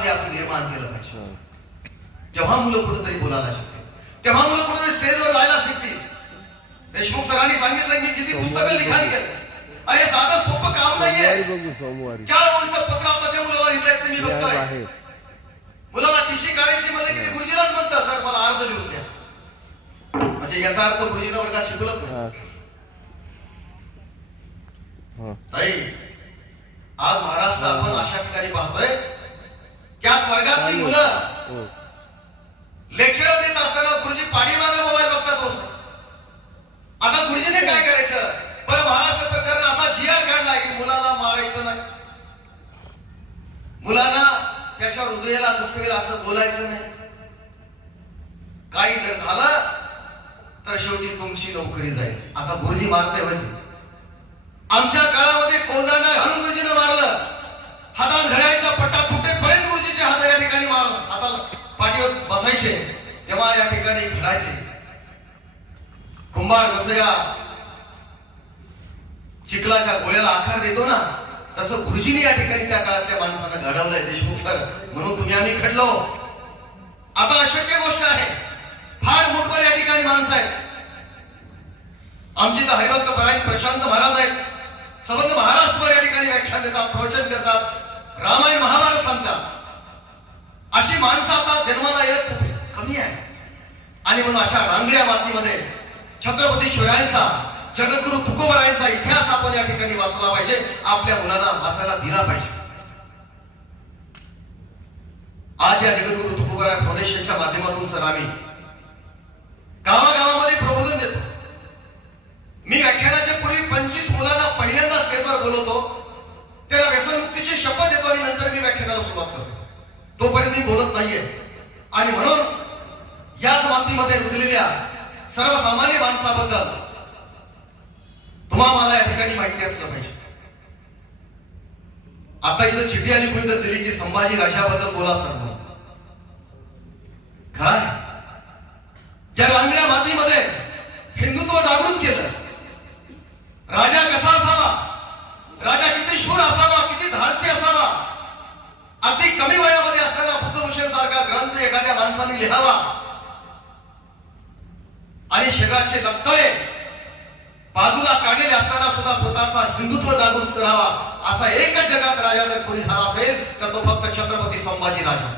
काळामध्ये आपण निर्माण केलं पाहिजे. जेव्हा मुलं कुठेतरी बोलायला शिकतील, तेव्हा मुलं कुठेतरी स्टेजवर जायला शिकतील. देशमुख सरांनी सांगितलं मी किती पुस्तकं लिखाण केलं. अरे साधं सोपं काम नाहीये. 4 ओळीचं पत्र आताच्या मुलाला लिहिता येत मी बघतोय. मुलाला टीसी काढायची म्हणजे किती गुरुजीलाच म्हणतात सर मला अर्ज लिहून द्या. म्हणजे याचा अर्थ गुरुजीनं वर्गात शिकवलंच नाही. ताई आज महाराष्ट्र आपण अशा ठिकाणी पाहतोय त्याच वर्गातली मुलं लेक्चर देत असताना गुरुजी पाठीमागे मोबाईल बघतात. हो आता गुरुजीने काय करायचं? बरं महाराष्ट्र सरकारने असा जीआर काढला की मुलाला मारायचं नाही, मुलांना त्याच्या हृदयाला दुखेल असं बोलायचं नाही. काही जर झालं तर शेवटी तुमची नोकरी जाईल. आता गुरुजी मारते म्हणजे आमच्या काळामध्ये कोंडाणा घालून गुरुजीनं मारलं. हातात घड्याळीचा पट्टा तुटेपर्यंत गुरुजीचे हात या ठिकाणी मारलं. हाताला पाठीवर बसायचे तेव्हा या ठिकाणी घडायचे. कुंभार जसं या चिखलाच्या गोळ्याला आकार देतो ना तसं गुरुजीने या ठिकाणी त्या काळात त्या माणसांना घडवलंय. देशमुख सर म्हणून तुम्ही आम्ही घडलो. आता अशक्य गोष्ट आहे. फार मोठभर या ठिकाणी माणसं आहेत. आमची तर हरिभक्त परायण प्रशांत महाराज आहेत. संबंध महाराष्ट्रभर या ठिकाणी व्याख्यान देतात, प्रवचन करतात, रामायण महाभारत सांगतात. अशी माणसं आता जन्माला येत कमी आहे. आणि म्हणून अशा रांगड्या मातीमध्ये छत्रपती शिवरायांचा, जगद्गुरु तुकोबरायांचा इतिहास आपण या ठिकाणी वाचला पाहिजे. आपल्या मुलांना वाचायला दिला पाहिजे. आज या जगद्गुरु तुकोबराय फाउंडेशनच्या माध्यमातून सर आम्ही गावागावामध्ये प्रबोधन देतो. मी व्याख्यानाच्या पूर्वी 25 मुलांना पहिल्यांदा स्टेजवर बोलवतो. त्याला व्यसनमुक्तीची शपथ देतो आणि नंतर मी व्याख्यानाला सुरुवात करतो. तोपर्यंत मी बोलत नाहीये. आणि म्हणून याच मातीमध्ये रुजलेल्या सर्वसामान्य माणसाबद्दल तुम्हाला मला या ठिकाणी माहिती असलं पाहिजे. आता इथं चिठी आली कुणी तर दिली की संभाजी राजाबद्दल बोला सर. काय ज्या लांगड्या मातीमध्ये हिंदुत्व जागृत केलं. राजा कसा असावा, राजा किती शूर असावा, किती धाडसी असावा. अगदी कमी वयामध्ये असताना बुद्धभूषण सारखा ग्रंथ एखाद्या माणसाने लिहावा आणि शरीराचे लपतळे बाजूला काढलेले असताना सुद्धा स्वतःचा हिंदुत्व जागृत करावा असा एकच जगात राजा जर कोणी झाला असेल तर तो फक्त छत्रपती संभाजी राजा.